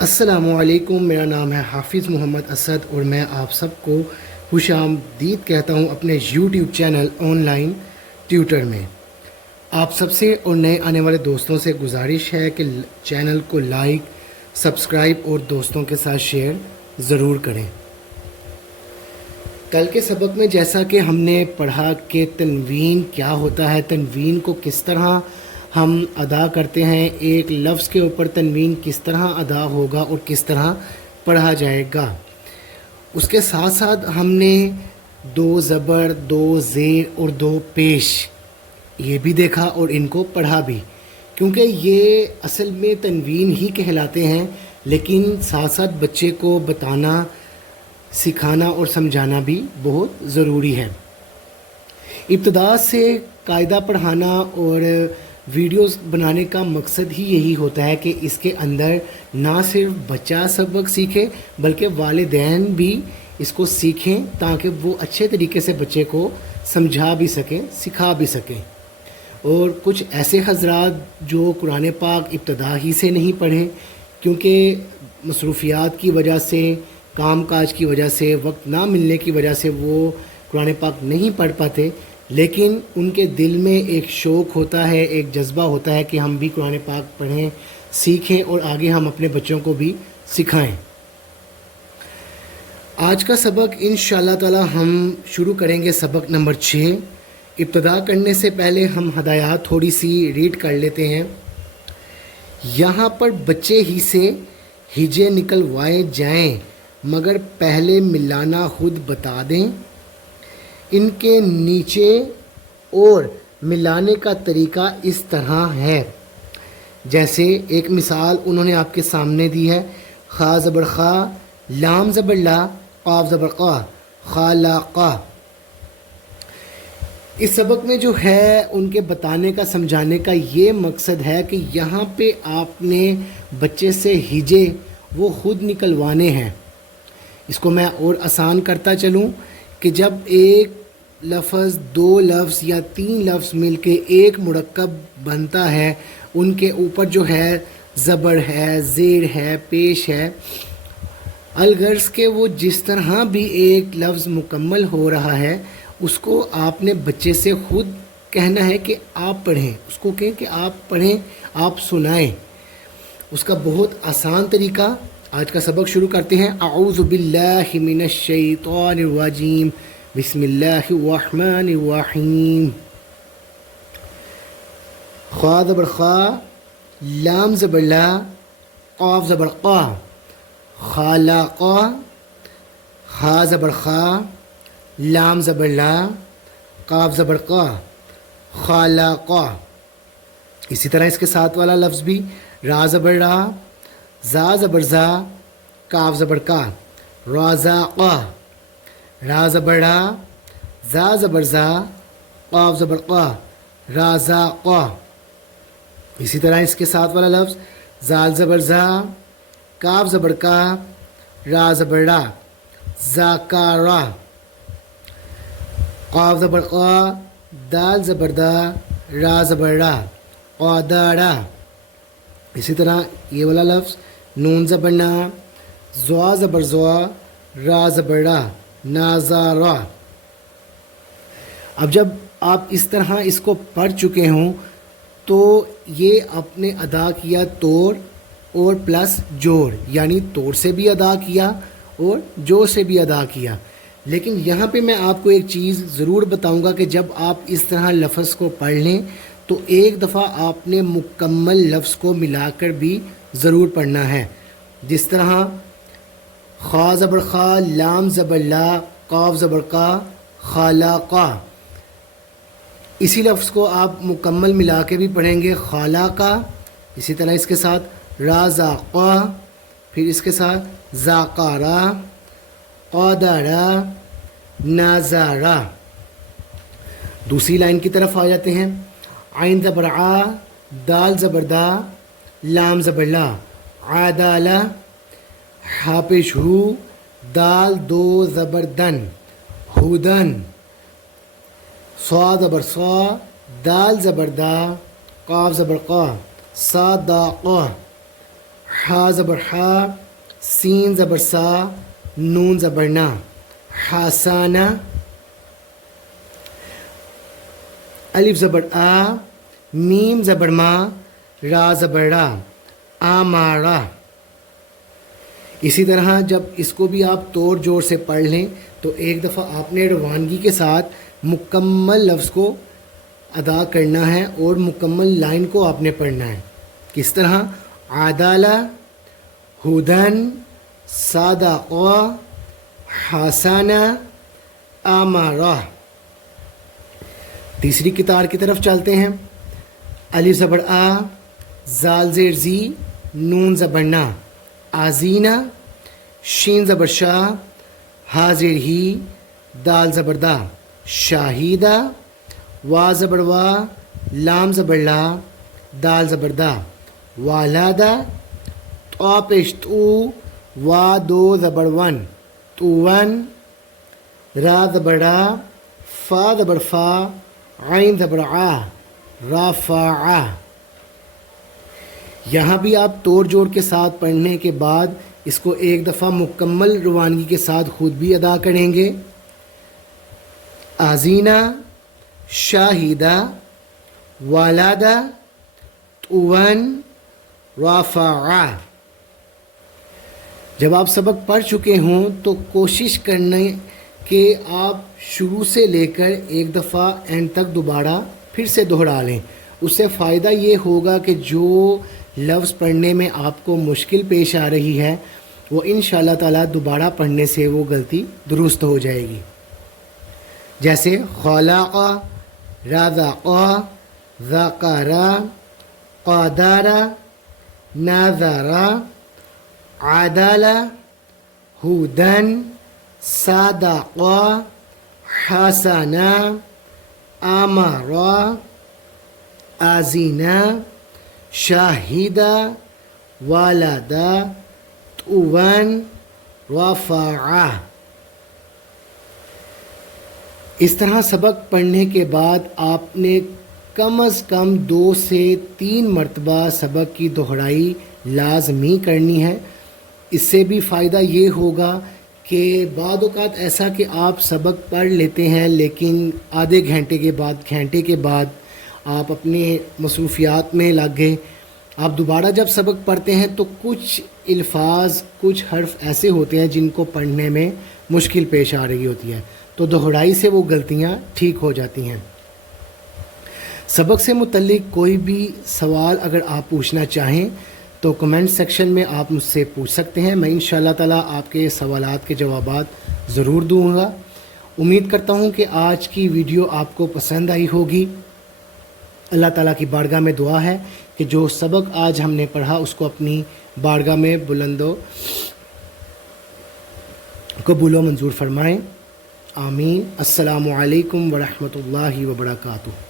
السلام علیکم، میرا نام ہے حافظ محمد اسد اور میں آپ سب کو خوش آمدید کہتا ہوں اپنے YouTube channel online tutor میں۔ آپ سب سے اور نئے آنے والے دوستوں سے گزارش ہے کہ چینل کو لائک، سبسکرائب اور دوستوں کے ساتھ شیئر ضرور کریں۔ کل کے سبق میں جیسا کہ ہم نے پڑھا کہ تنوین کیا ہوتا ہے، تنوین کو کس طرح ہم ادا کرتے ہیں، ایک لفظ کے اوپر تنوین کس طرح ادا ہوگا اور کس طرح پڑھا جائے گا۔ اس کے ساتھ ساتھ ہم نے دو زبر، دو زیر اور دو پیش یہ بھی دیکھا اور ان کو پڑھا بھی، کیونکہ یہ اصل میں تنوین ہی کہلاتے ہیں، لیکن ساتھ ساتھ بچے کو بتانا، سکھانا اور سمجھانا بھی بہت ضروری ہے۔ ابتدا سے قاعدہ پڑھانا اور ویڈیوز بنانے کا مقصد ہی یہی ہوتا ہے کہ اس کے اندر نہ صرف بچہ سبق سیکھے بلکہ والدین بھی اس کو سیکھیں، تاکہ وہ اچھے طریقے سے بچے کو سمجھا بھی سکیں، سکھا بھی سکیں۔ اور کچھ ایسے حضرات جو قرآن پاک ابتدا ہی سے نہیں پڑھے، کیونکہ مصروفیات کی وجہ سے، کام کاج کی وجہ سے، وقت نہ ملنے کی وجہ سے وہ قرآن پاک نہیں پڑھ پاتے، لیکن ان کے دل میں ایک شوق ہوتا ہے، ایک جذبہ ہوتا ہے کہ ہم بھی قرآن پاک پڑھیں، سیکھیں اور آگے ہم اپنے بچوں کو بھی سکھائیں۔ آج کا سبق انشاءاللہ تعالی ہم شروع کریں گے سبق نمبر 6۔ ابتدا کرنے سے پہلے ہم ہدایات تھوڑی سی ریڈ کر لیتے ہیں۔ یہاں پر بچے ہی سے ہجے نکلوائے جائیں، مگر پہلے ملانا خود بتا دیں۔ ان کے نیچے اور ملانے کا طریقہ اس طرح ہے، جیسے ایک مثال انہوں نے آپ کے سامنے دی ہے، خا زبر خا، لام زبر لا، قاف زبر قا، خالاقا۔ اس سبق میں جو ہے ان کے بتانے کا، سمجھانے کا یہ مقصد ہے کہ یہاں پہ آپ نے بچے سے ہجے وہ خود نکلوانے ہیں۔ اس کو میں اور آسان کرتا چلوں کہ جب ایک لفظ، دو لفظ یا تین لفظ مل کے ایک مرکب بنتا ہے، ان کے اوپر جو ہے زبر ہے، زیر ہے، پیش ہے، الغرض کہ وہ جس طرح بھی ایک لفظ مکمل ہو رہا ہے، اس کو آپ نے بچے سے خود کہنا ہے کہ آپ پڑھیں، اس کو کہیں کہ آپ پڑھیں، آپ سنائیں۔ اس کا بہت آسان طریقہ آج کا سبق شروع کرتے ہیں۔ اعوذ باللہ من الشیطان الرجیم، بسم اللہ الرحمن الرحیم۔ خا زبر خا، لام زبر لا، قاف زبر قا، خالاقا، خا زبر خا، لام زبر لا، قاف زبر قا، خالاقا۔ اسی طرح اس کے ساتھ والا لفظ بھی، را زبر را، زا زبر زا، کاف زبر کا، رازاقا، را زبر را، زا زبر زا، قاف زبر قا، رازاقا۔ اسی طرح اس کے ساتھ والا لفظ، زال زبر زا، کاف زبر کا، را زبر را، زاکارا، قاف زبر قا، دال زبر دا، را زبر را، قادارا۔ اسی طرح یہ والا لفظ، نون زبر نا، زوا زبر زوا، را زبر را، نازارا۔ اب جب آپ اس طرح اس کو پڑھ چکے ہوں تو یہ آپ نے ادا کیا توڑ اور پلس جوڑ، یعنی توڑ سے بھی ادا کیا اور جوڑ سے بھی ادا کیا۔ لیکن یہاں پہ میں آپ کو ایک چیز ضرور بتاؤں گا کہ جب آپ اس طرح لفظ کو پڑھ لیں تو ایک دفعہ آپ نے مکمل لفظ کو ملا کر بھی ضرور پڑھنا ہے، جس طرح خا زبر خا، لام زبر لا، قاف زبر کا، خالاقا۔ اسی لفظ کو آپ مکمل ملا کے بھی پڑھیں گے، خالاقا۔ اسی طرح اس کے ساتھ رازاقا، پھر اس کے ساتھ زاقارا، قادارا، نازارا۔ دوسری لائن کی طرف آ جاتے ہیں۔ عین زبر آ، دال زبر دا، لام زبر لا، عادالہ، ہا پیش ہو، دال دو زبر دن، ہودن، صا زبر صا، دال زبر دا، قاف زبر قا، صاداقا، ح ہا زبر ہا، سین زبر سا، نون زبر نا، حاسانہ. الف زبر آ، میم زبر ما، را زبر را، آمارا. اسی طرح جب اس کو بھی آپ توڑ جوڑ سے پڑھ لیں تو ایک دفعہ آپ نے روانگی کے ساتھ مکمل لفظ کو ادا کرنا ہے اور مکمل لائن کو آپ نے پڑھنا ہے. کس طرح؟ عدالہ، ہدن، سادہ او، حسانہ، آمارہ. تیسری قطار کی طرف چلتے ہیں. الف زبر آ، زال زیر زی، نون زبر نا، آزینہ. شین زبر شا، ہا زیر ہی، دال زبر دا، شاہیدہ. وا زبر وا، لام زبر لا، دال زبر دا، والادہ. تو پیش تو، وا دو زبر ون، توون. را زبر را، فا زبر فا، عین زبر آ، رافعہ. یہاں بھی آپ توڑ جوڑ کے ساتھ پڑھنے کے بعد اس کو ایک دفعہ مکمل روانگی کے ساتھ خود بھی ادا کریں گے. آزینہ، شاہدہ، والادہ، توون، رافعہ. جب آپ سبق پڑھ چکے ہوں تو کوشش کرنے کہ آپ شروع سے لے کر ایک دفعہ اینڈ تک دوبارہ پھر سے دہرا لیں. اس سے فائدہ یہ ہوگا کہ جو لفظ پڑھنے میں آپ کو مشکل پیش آ رہی ہے وہ انشاءاللہ تعالیٰ دوبارہ پڑھنے سے وہ غلطی درست ہو جائے گی. جیسے خلق، رزق، ذکر، قدر، نظر، عدل، ہدن، صدق، حسن، امر، آزینہ، شاہد، والد، توون، رفع. اس طرح سبق پڑھنے کے بعد آپ نے کم از کم 2 سے 3 مرتبہ سبق کی دہرائی لازمی کرنی ہے. اس سے بھی فائدہ یہ ہوگا کہ بعض اوقات ایسا کہ آپ سبق پڑھ لیتے ہیں لیکن آدھے گھنٹے کے بعد آپ اپنے مصروفیات میں لگ گئے. آپ دوبارہ جب سبق پڑھتے ہیں تو کچھ الفاظ، کچھ حرف ایسے ہوتے ہیں جن کو پڑھنے میں مشکل پیش آ رہی ہوتی ہے، تو دہرائی سے وہ غلطیاں ٹھیک ہو جاتی ہیں. سبق سے متعلق کوئی بھی سوال اگر آپ پوچھنا چاہیں تو کمنٹ سیکشن میں آپ مجھ سے پوچھ سکتے ہیں. میں انشاءاللہ تعالیٰ آپ کے سوالات کے جوابات ضرور دوں گا. امید کرتا ہوں کہ آج کی ویڈیو آپ کو پسند آئی ہوگی. اللہ تعالیٰ کی بارگاہ میں دعا ہے کہ جو سبق آج ہم نے پڑھا اس کو اپنی بارگاہ میں بلند و قبول و منظور فرمائیں. آمین. السلام علیکم ورحمۃ اللہ وبرکاتہ.